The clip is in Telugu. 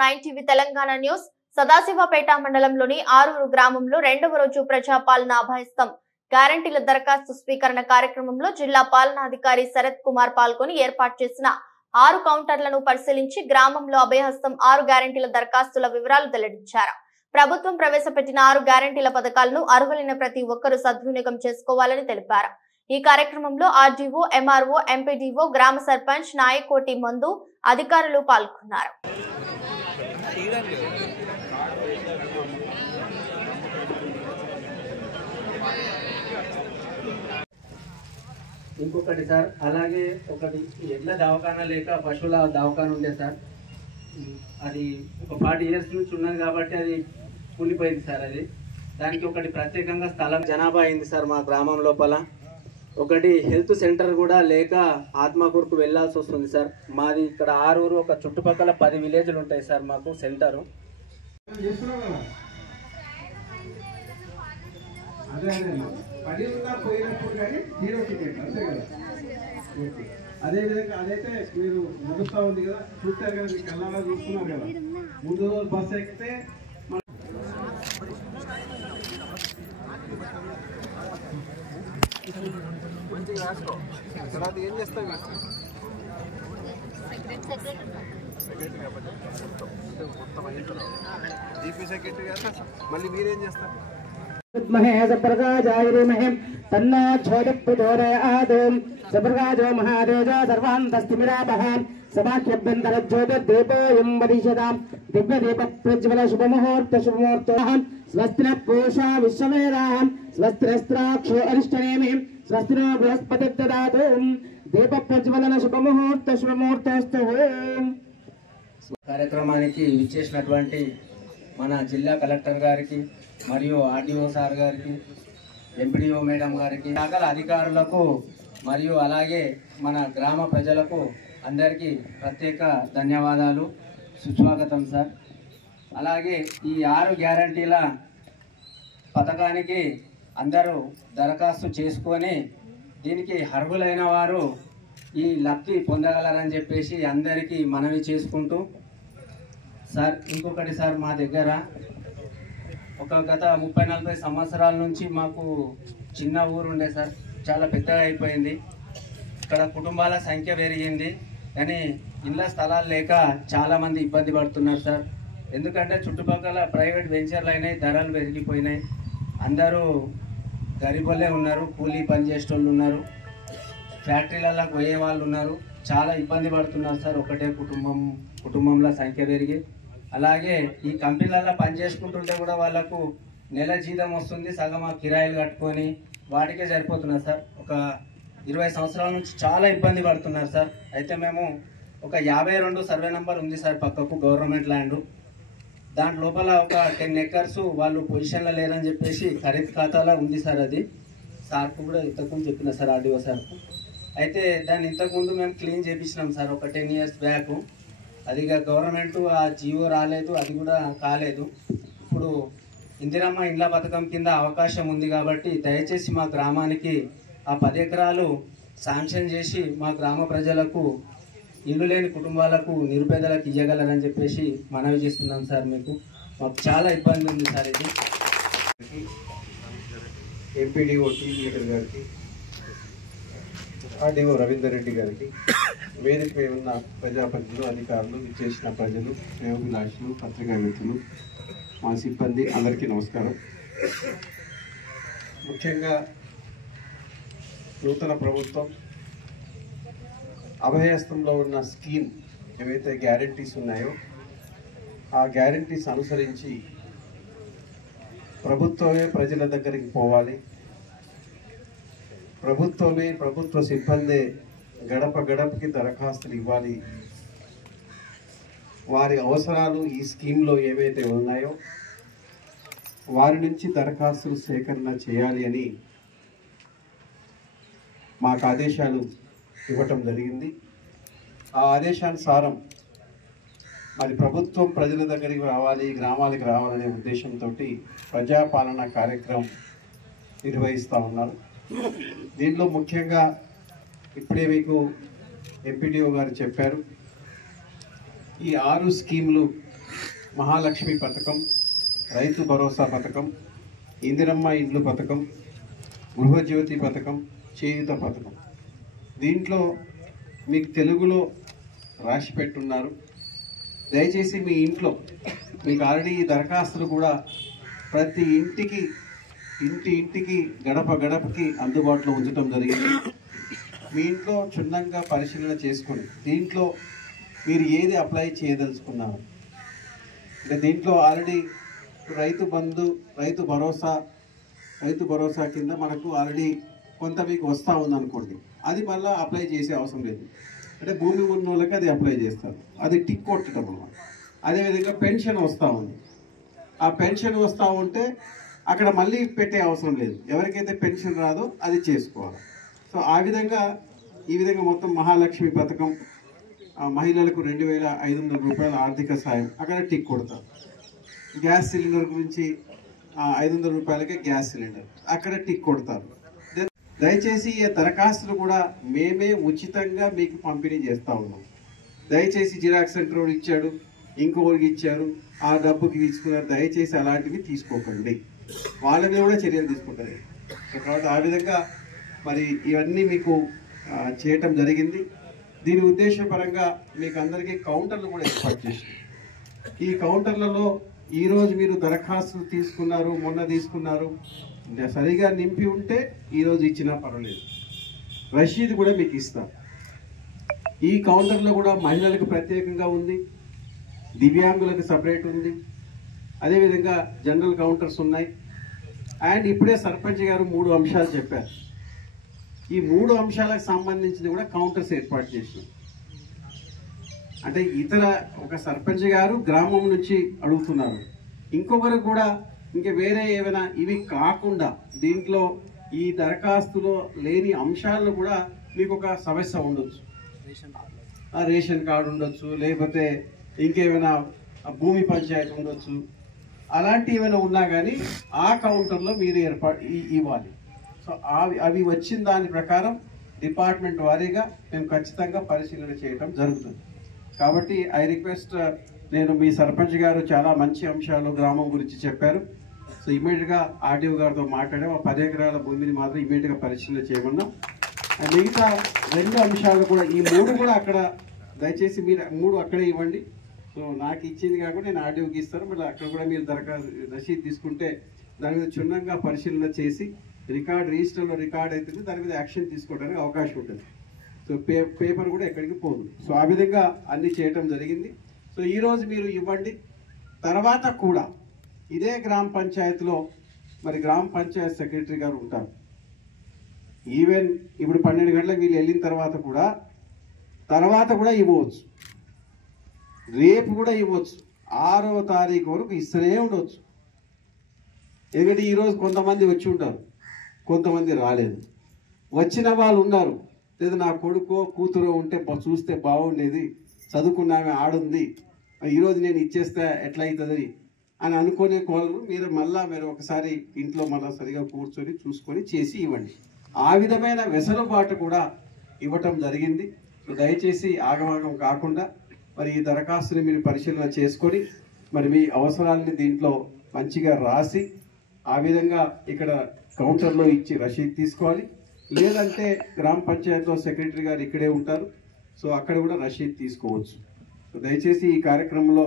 9 టీవీ తెలంగాణ న్యూస్. సదాశివపేట మండలంలోని ఆరూరు గ్రామంలో రెండవ రోజు ప్రజాపాలన అభయస్థం గ్యారంటీల దరఖాస్తు స్వీకరణ కార్యక్రమంలో జిల్లా పాలనాధికారి శరత్ కుమార్ పాల్గొని ఏర్పాటు చేసిన 6 కౌంటర్లను పరిశీలించి గ్రామంలో అభయహస్తం 6 గ్యారంటీల దరఖాస్తుల వివరాలు వెల్లడించారు. ప్రభుత్వం ప్రవేశపెట్టిన 6 గ్యారంటీల పథకాలను అర్హులైన ప్రతి ఒక్కరూ సద్వినియోగం చేసుకోవాలని తెలిపారు. ఈ కార్యక్రమంలో ఆర్డీఓ, ఎంఆర్ఓ, ఎంపీడీఓ, గ్రామ సర్పంచ్, నాయకోటి మందు అధికారులు పాల్గొన్నారు. ఇంకొకటి సార్, అలాగే ఒకటి ఎడ్ల దవాఖానా లేక పశువుల దవాఖానా ఉండే సార్, అది ఒక 40 years నుంచి ఉన్నది కాబట్టి అది కూలిపోయింది సార్. అది దానికి ఒకటి ప్రత్యేకంగా స్థలం జనాభా అయింది సార్. మా గ్రామం లోపల ఒకటి హెల్త్ సెంటర్ కూడా లేక ఆత్మకూరుకు వెళ్ళాల్సి వస్తుంది సార్. మాది ఇక్కడ ఆరూరు, ఒక చుట్టుపక్కల 10 విలేజ్లు ఉంటాయి సార్ మాకు సెంటరు. అదేవిధంగా అదైతే మీరు నడుస్తూ ఉంది కదా, చూస్తారు కదా, మీ కళ్ళలో చూస్తున్నారు కదా. ముందు రోజు బస్సు ఎక్కితే తర్వాత ఏం చేస్తావు? జీపీ సెక్రటరీ గారు మళ్ళీ మీరేం చేస్తారు? दिव्यदीपप्रज्वल शुभमुहूर्त स्वस्ति पूषा विश्ववेदाहं स्वस्तिरस्त्राक्षो अरिष्टनेमि स्वस्तिनो बृहस्पति ददातु दीप प्रज्वलन शुभमुहूर्तस्तु. కార్యక్రమానికి విచ్చేసినటువంటి మన జిల్లా కలెక్టర్ గారికి మరియు ఆర్డీఓ సార్ గారికి, ఎంపీడీఓ మేడం గారికి, సకల అధికారులకు మరియు అలాగే మన గ్రామ ప్రజలకు అందరికీ ప్రత్యేక ధన్యవాదాలు, సుస్వాగతం సార్. అలాగే ఈ 6 గ్యారంటీల పథకానికి అందరూ దరఖాస్తు చేసుకొని దీనికి అర్హులైన వారు ఈ లబ్ధి పొందగలరని చెప్పేసి అందరికీ మనవి చేసుకుంటూ సార్, ఇంకొకటి సార్, మా దగ్గర ఒక గత 30-40 సంవత్సరాల నుంచి మాకు చిన్న ఊరు ఉండే సార్, చాలా పెద్దగా అయిపోయింది. ఇక్కడ కుటుంబాల సంఖ్య పెరిగింది కానీ ఇళ్ళ స్థలాలు లేక చాలామంది ఇబ్బంది పడుతున్నారు సార్. ఎందుకంటే చుట్టుపక్కల ప్రైవేట్ వెంచర్లు అయినాయి, ధరలు పెరిగిపోయినాయి, అందరూ గరీబులే ఉన్నారు, కూలీ పని చేసేటోళ్ళు ఉన్నారు, ఫ్యాక్టరీలలో పోయే వాళ్ళు ఉన్నారు, చాలా ఇబ్బంది పడుతున్నారు సార్. ఒకటే కుటుంబంలో సంఖ్య పెరిగి, అలాగే ఈ కంపెనీలలో పని చేసుకుంటుంటే కూడా వాళ్ళకు నెల జీతం వస్తుంది, సగం కిరాయిలు కట్టుకొని వాటికే సరిపోతున్నారు సార్. ఒక 20 సంవత్సరాల నుంచి చాలా ఇబ్బంది పడుతున్నారు సార్. అయితే మేము ఒక 52 సర్వే నెంబర్ ఉంది సార్ పక్కకు, గవర్నమెంట్ ల్యాండ్, దాంట్ లోపల ఒక 10 acres వాళ్ళు పొజిషన్లో లేరని చెప్పేసి ఖరీదు ఖాతాలో ఉంది సార్. అది సార్కు కూడా ఇంతకుముందు చెప్పిన సార్, ఆర్డీఓ సార్కు. అయితే దాన్ని ఇంతకుముందు మేము క్లీన్ చేయించినాం సార్ ఒక 10 years బ్యాక్. అది గవర్నమెంట్ ఆ జీవో రాలేదు, అది కూడా కాలేదు. ఇప్పుడు ఇందిరమ్మ ఇండ్ల పథకం కింద అవకాశం ఉంది కాబట్టి దయచేసి మా గ్రామానికి ఆ 10 ఎకరాలు శాంక్షన్ చేసి మా గ్రామ ప్రజలకు, ఇల్లు లేని కుటుంబాలకు, నిరుపేదలకు ఇవ్వగలరని చెప్పేసి మనవి చేస్తున్నాం సార్. మాకు చాలా ఇబ్బంది ఉంది సార్. ఇది ఎంపీడీఓ టీం లీడర్ గారికి, ఆర్డీఓ రవీందర్ రెడ్డి గారికి, వేదికపై ఉన్న ప్రజాప్రతినిధులు, అధికారులు, విచ్చేసిన ప్రజలు, శ్రేయోభిలాషులు, పత్రికా మిత్రులు, మా సిబ్బంది అందరికీ నమస్కారం. ముఖ్యంగా నూతన ప్రభుత్వం అభయహస్తంలో ఉన్న స్కీమ్ ఏవైతే గ్యారంటీస్ ఉన్నాయో ఆ గ్యారంటీస్ అనుసరించి ప్రభుత్వమే ప్రజల దగ్గరికి పోవాలి, ప్రభుత్వమే, ప్రభుత్వ సిబ్బందే గడప గడపకి దరఖాస్తులు ఇవ్వాలి, వారి అవసరాలు ఈ స్కీమ్లో ఏవైతే ఉన్నాయో వారి నుంచి దరఖాస్తులు సేకరణ చేయాలి అని మాకు ఆదేశాలు ఇవ్వటం జరిగింది. ఆ ఆదేశానుసారం మరి ప్రభుత్వం ప్రజల దగ్గరికి రావాలి, గ్రామాలకు రావాలనే ఉద్దేశంతో ప్రజాపాలన కార్యక్రమం నిర్వహిస్తూ ఉన్నారు. దీనిలో ముఖ్యంగా ఇప్పుడే మీకు ఎంపీడీఓ గారు చెప్పారు, ఈ 6 స్కీములు మహాలక్ష్మి పథకం, రైతు భరోసా పథకం, ఇందిరమ్మ ఇండ్లు పథకం, గృహజ్యోతి పథకం, చేయూత పథకం. దీంట్లో మీకు తెలుగులో రాసి పెట్టున్నారు. దయచేసి మీ ఇంట్లో మీకు ఆల్రెడీ ఈ దరఖాస్తులు కూడా ప్రతి ఇంటికి గడప గడపకి అందుబాటులో ఉంచడం జరిగింది. మీ ఇంట్లో క్షుణ్ణంగా పరిశీలన చేసుకొని దీంట్లో మీరు ఏది అప్లై చేయదలుచుకున్నారు అంటే దీంట్లో ఆల్రెడీ రైతు బంధు, రైతు భరోసా కింద మనకు ఆల్రెడీ కొంత మీకు వస్తూ ఉందనుకోండి, అది మళ్ళీ అప్లై చేసే అవసరం లేదు. అంటే భూమి ఉన్న వాళ్ళకి అది అప్లై చేస్తారు, అది టిక్ కొట్టడం అన్నమాట. అదేవిధంగా పెన్షన్ వస్తూ ఉంది, ఆ పెన్షన్ వస్తూ ఉంటే అక్కడ మళ్ళీ పెట్టే అవసరం లేదు. ఎవరికైతే పెన్షన్ రాదో అది చేసుకోవాలి. సో ఈ విధంగా మొత్తం మహాలక్ష్మి పథకం, మహిళలకు 2,500 రూపాయల ఆర్థిక సాయం అక్కడ టిక్ కొడతారు. గ్యాస్ సిలిండర్ గురించి 500 రూపాయలకే గ్యాస్ సిలిండర్ అక్కడ టిక్ కొడతారు. దయచేసి ఈ దరఖాస్తులు కూడా మేమే ఉచితంగా మీకు పంపిణీ చేస్తూ ఉన్నాం. దయచేసి జిరాక్స్ సెంటర్ ఇచ్చాడు, ఇంకొకరికి ఇచ్చారు, ఆ డబ్బుకి తీసుకున్నారు, దయచేసి అలాంటివి తీసుకోకండి. వాళ్ళ మీద కూడా చర్యలు తీసుకుంటారు. కాబట్టి ఆ విధంగా మరి ఇవన్నీ మీకు చేయటం జరిగింది. దీని ఉద్దేశపరంగా మీకు అందరికీ కౌంటర్లు కూడా ఏర్పాటు చేసినాం. ఈ కౌంటర్లలో ఈరోజు మీరు దరఖాస్తులు తీసుకున్నారు, మొన్న తీసుకున్నారు, సరిగా నింపి ఉంటే ఈరోజు ఇచ్చినా పర్వాలేదు, రసీదు కూడా మీకు ఇస్తాం. ఈ కౌంటర్లో కూడా మహిళలకు ప్రత్యేకంగా ఉంది, దివ్యాంగులకు సపరేట్ ఉంది, అదేవిధంగా జనరల్ కౌంటర్స్ ఉన్నాయి. అండ్ ఇప్పుడే సర్పంచ్ గారు 3 అంశాలు చెప్పారు. ఈ 3 అంశాలకు సంబంధించింది కూడా కౌంటర్స్ ఏర్పాటు చేసినాం. అంటే ఒక సర్పంచ్ గారు గ్రామం నుంచి అడుగుతున్నారు, ఇంకొకరు కూడా ఇంకా వేరే ఏమైనా ఇవి కాకుండా దీంట్లో ఈ దరఖాస్తులో లేని అంశాలను కూడా మీకు ఒక సమస్య ఉండొచ్చు. రేషన్ కార్డు ఉండొచ్చు, లేకపోతే ఇంకేమైనా భూమి పంచాయతీ ఉండొచ్చు. అలాంటి ఏమైనా ఉన్నా కానీ ఆ కౌంటర్లో మీరు ఇవ్వాలి. సో అవి వచ్చిన దాని ప్రకారం డిపార్ట్మెంట్ వారీగా మేము ఖచ్చితంగా పరిశీలన చేయడం జరుగుతుంది. కాబట్టి ఐ రిక్వెస్ట్, నేను మీ సర్పంచ్ గారు చాలా మంచి అంశాలు గ్రామం గురించి చెప్పారు. సో ఇమీడియట్గా ఆర్డీఓ గారితో మాట్లాడాము. 10 ఎకరాల భూమిని మాత్రం ఇమీడియట్గా పరిశీలన చేయమన్నాం. మిగతా 2 అంశాలు కూడా, ఈ 3 కూడా అక్కడ దయచేసి మీరు 3 అక్కడే ఇవ్వండి. సో నాకు ఇచ్చింది కాకుండా నేను ఆర్డీఓకి ఇస్తాను. మళ్ళీ అక్కడ కూడా మీరు రసీదు తీసుకుంటే దాని మీద క్షుణ్ణంగా పరిశీలన చేసి రిజిస్టర్లో రికార్డ్ అవుతుంది, దాని మీద యాక్షన్ తీసుకోవడానికి అవకాశం ఉంటుంది. సో పేపర్ కూడా ఎక్కడికి పోదు. సో ఆ విధంగా అన్ని చేయటం జరిగింది. సో ఈరోజు మీరు ఇవ్వండి. తర్వాత కూడా ఇదే గ్రామ పంచాయతీలో మరి గ్రామ పంచాయత్ సెక్రటరీ గారు ఉంటారు. ఈవెన్ ఇప్పుడు 12 గంటలకు వీళ్ళు వెళ్ళిన తర్వాత కూడా ఇవ్వచ్చు, రేపు కూడా ఇవ్వచ్చు, 6వ తారీఖు వరకు ఇస్తూనే ఉండవచ్చు. ఎందుకంటే ఈరోజు కొంతమంది వచ్చి ఉంటారు, కొంతమంది రాలేదు. వచ్చిన వాళ్ళు ఉన్నారు, లేదా నా కొడుకో కూతురో ఉంటే చూస్తే బాగుండేది, చదువుకున్నామే ఆడుంది, ఈరోజు నేను ఇచ్చేస్తే ఎట్లా అవుతుంది అని అనుకునే వాళ్ళు మీరు ఒకసారి ఇంట్లో మళ్ళీ సరిగా కూర్చొని చూసుకొని చేసి ఇవ్వండి. ఆ విధమైన వెసులుబాటు కూడా ఇవ్వటం జరిగింది. దయచేసి ఆగమాగం కాకుండా మరి ఈ దరఖాస్తుని మీరు పరిశీలన చేసుకొని మరి మీ అవసరాలని దీంట్లో మంచిగా రాసి ఆ విధంగా ఇక్కడ కౌంటర్లో ఇచ్చి రసీదు తీసుకోవాలి. లేదంటే గ్రామ పంచాయతీలో సెక్రటరీ గారు ఇక్కడే ఉంటారు, సో అక్కడ కూడా రసీదు తీసుకోవచ్చు. సో దయచేసి ఈ కార్యక్రమంలో